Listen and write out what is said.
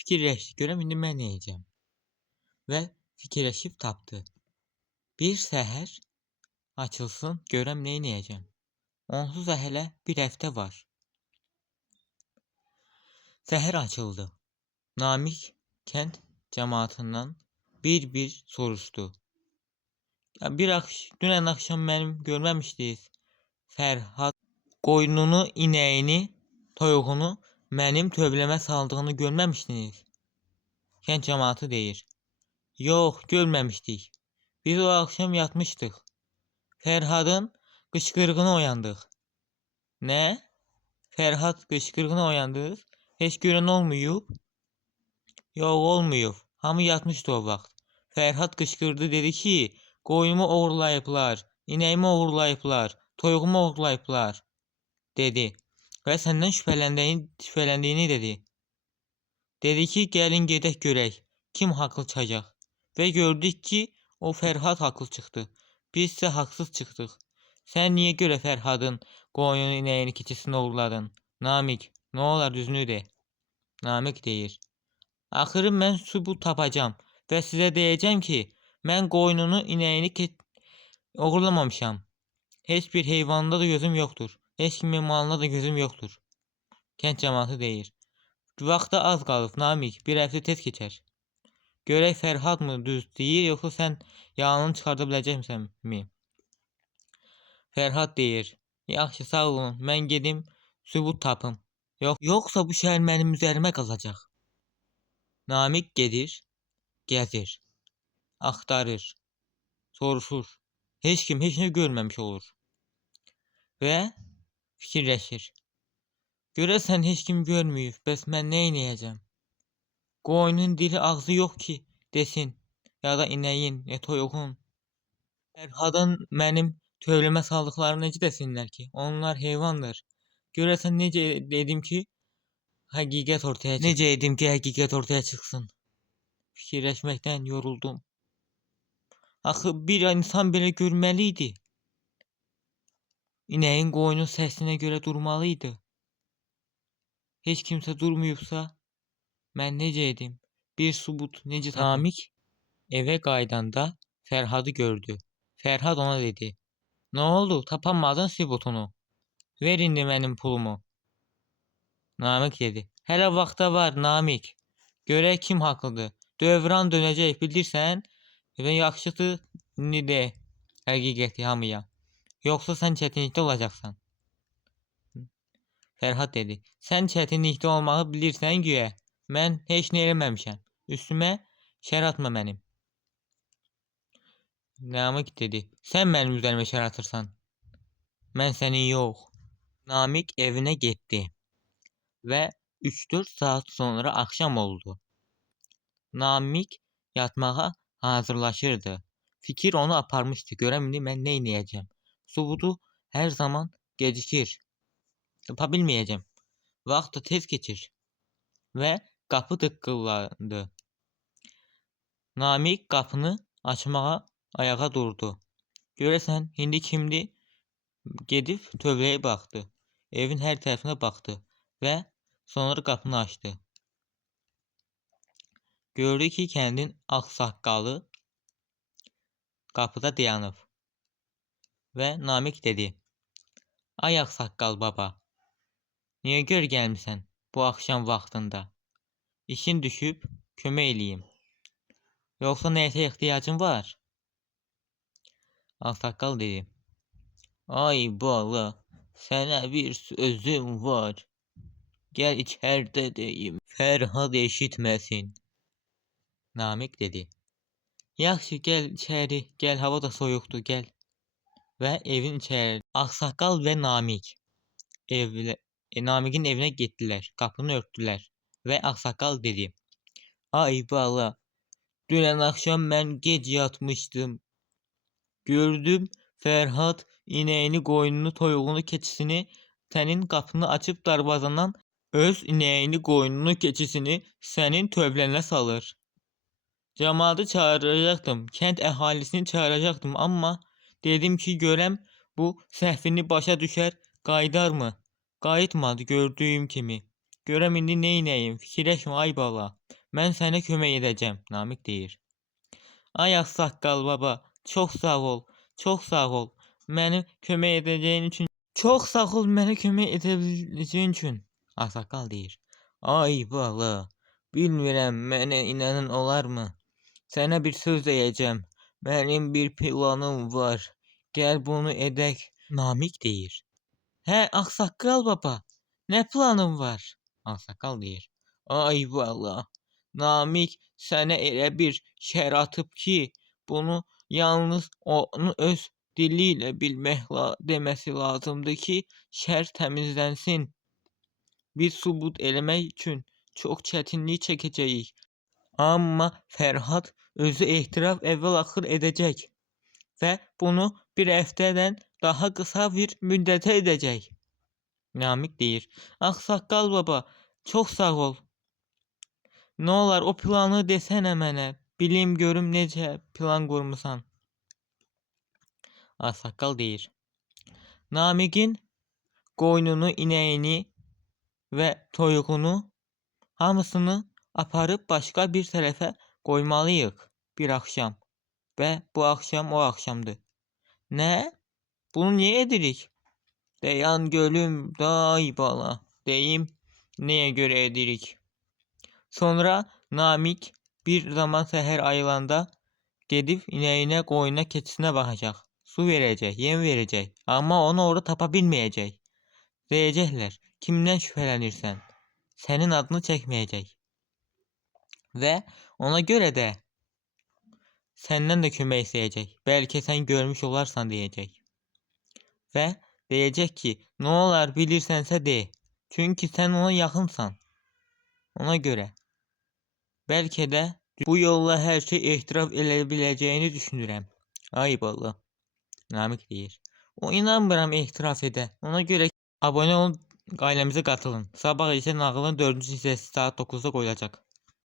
Fikirləşdi, görəm indi mən nə edəcəm? Və fikirləşib tapdı. Bir səhər açılsın, görəm nə edəcəm? Onsuz da hələ bir həftə var. Səhər açıldı. Namik kənd cəmaatından bir soruşdu. Dünən axşam mənim görməmişdiniz? Fərhad qoyununu, inəyini, toyuğunu mənim tövləmə saldığını görməmişdiniz? Kənd cəmaatı deyir. Yox, görməmişdik. Biz o axşam yatmışdıq. Fərhadın qışqırığını oyandıq. Nə? Fərhad qışqırığını oyandınız? Heç görən olmayıb? Yox, olmayıb. Hamı yatmışdı o vaxt. Fərhad qışqırdı, dedi ki, qoyunumu oğurlayıblar, inəyimi oğurlayıblar, toyuğumu oğurlayıblar, dedi. Və səndən şübhələndiyini dedi. Dedi ki, gəlin gedək görək, kim haqlı çıxacaq. Və gördük ki, o Fərhad haqlı çıxdı. Biz isə haqsız çıxdıq. Sən niyə görə Fərhadın qoyununu, inəyini, keçisini oğurladın? Namik, nə olar düzünü de. Namik deyir. Axırı mən sübut tapacağam və sizə deyəcəm ki, mən qoyununu, inəyini oğurlamamışam. Heç bir heyvanda da gözüm yoxdur. Heç kimin malında da gözüm yoxdur. Kənd cəmaatı deyir. Vaxta az qalıb, Namik, bir həftə tez keçər. Görək Fərhad mı düz deyir, yoxsa sən yalanını çıxarda biləcəksən? Fərhad deyir. Yaxşı, sağ olun, mən gedim sübut tapım. Yoxsa bu şəhər mənim üzərimə qalacaq. Namik gedir, gəzir, axtarır, soruşur. Heç kim heç nə görməmiş olur. Və fikirləşir. Görəsən heç kim görməyib, bəs mən nə edəcəm? Qoyunun dili ağzı yox ki, desin, ya da inəyin, toyuğun. Fərhadın mənim tövləmə saldıqlarını necə desinlər ki, onlar heyvandır. Görəsən necə dedim ki, həqiqət ortaya çıxsın. Necə edim ki, həqiqət ortaya çıxsın? Fikirləşməkdən yoruldum. Axı bir insan belə görməli idi. İnəyin, qoyunun səsinə görə durmalı idi. Heç kimsə durmayıbsa, mən necə edim? Bir sübut necə tapım? Namik evə qaydanda Fərhadı gördü. Fərhad ona dedi. Nə oldu? Tapamadın sübutunu. Ver indi mənim pulumu. Namik dedi. Hələ vaxta var, Namik. Görək kim haqlıdır. Dövran dönəcək, bilirsən? Və yaxşıdır, indi de həqiqəti hamıya. Yoxsa sən çətinlikdə olacaqsan. Fərhad dedi. Sən çətinlikdə olmağı bilirsən güya. Mən heç nə eləməmişəm. Üstümə şər atma mənim. Namik dedi. Sən mənim üzərimə şər atırsan. Mən sənin yox. Namik evinə getdi. Və 3-4 saat sonra axşam oldu. Namik yatmağa hazırlaşırdı. Fikir onu aparmışdı. Görəm indi mən nə edəcəm? Sübutu hər zaman gecikir. Tapa bilməyəcəm. Vaxt da tez keçir. Və qapı tıqqıllandı. Namik qapını açmağa ayağa durdu. Görəsən, indi kimdir? Gedib tövləyə baxdı. Evin hər tərəfinə baxdı. Və sonra qapını açdı. Gördü ki, kəndin ağsaqqalı qapıda dayanıb. Və Namik dedi. Ay ağsaqqal baba, niyə görə gəlmisən bu axşam vaxtında? İşin düşüb, kömək eləyim. Yoxsa nəyəsə ehtiyacın var? Ağsaqqal dedi. Ay bala, sənə bir sözüm var. Gəl içəridə deyim, Fərhad eşitməsin. Namik dedi. Yaxşı, gəl içəri, gəl, hava da soyuqdur, gəl. Və evin içəri ağsaqqal və Namik Namikin evinə getdilər, qapını örtdülər və ağsaqqal dedi. Ay bala, dünən axşam mən gec yatmışdım. Gördüm Fərhad inəyini, qoyununu, toyuğunu, keçisini sənin qapını açıb darvazandan öz inəyini, qoyununu, keçisini sənin tövlənə salır. Cəmaatı çağıracaqdım, kənd əhalisini çağıracaqdım, amma dedim ki, görəm bu səhvini başa düşər, qayıdarmı? Qayıtmadı gördüyüm kimi. Görəm indi nə inəyim, fikirləşmə ay bala. Mən sənə kömək edəcəm, Namik deyir. Ay ağsaqqal baba, çox sağ ol, çox sağ ol. Mənə kömək edəcəyin üçün. Çox sağ ol mənə kömək edebiləcəyin üçün, ağsaqqal deyir. Ay bala, bilmirəm mənə inanın olarmı? Sənə bir söz deyəcəm. Mənim bir planım var. Gəl bunu edək, Namik deyir. Hə, ağsaqqal baba, nə planın var? Ağsaqqal deyir. Ay valla, Namik sənə elə bir şər atıb ki, bunu yalnız onun öz dili ilə deməsi lazımdır ki, şər təmizlənsin. Biz sübut eləmək üçün çox çətinlik çəkəcəyik. Amma Fərhad özü etiraf əvvəl-axır edəcək və bunu bir həftədən daha qısa bir müddətə edəcək. Namik deyir. Ağsaqqal baba, çox sağ ol. Nə olar o planı desənə mənə. Bilim görüm necə plan qurmusan. Ağsaqqal deyir. Namiqin qoynunu, inəyini və toyuğunu hamısını aparıb başqa bir tərəfə qoymalıyıq bir axşam. Və bu axşam o axşamdır. Nə? Bunu niyə edirik? Dayan gölüm, day bala. Deyim, nəyə görə edirik? Sonra Namik bir zaman səhər ayılanda gedib inəyinə, qoyuna, keçisinə baxacaq. Su verəcək, yem verəcək. Amma onu orada tapa bilməyəcək. Deyəcəklər, kimdən şübhələnirsən? Sənin adını çəkməyəcək. Və ona görə də səndən də kömək istəyəcək. Bəlkə sən görmüş olarsan deyəcək. Və deyəcək ki, nə olar bilirsənsə de. Çünki sən ona yaxınsan. Ona görə. Bəlkə də bu yolla hər şey etiraf edə biləcəyini düşünürəm. Ay bala, Namik deyir. O inanmıram etiraf edə. Ona görə abunə olun, ailəmizə qatılın. Sabah isə nağılın 4-cü hissəsi saat 9-da qoyulacaq.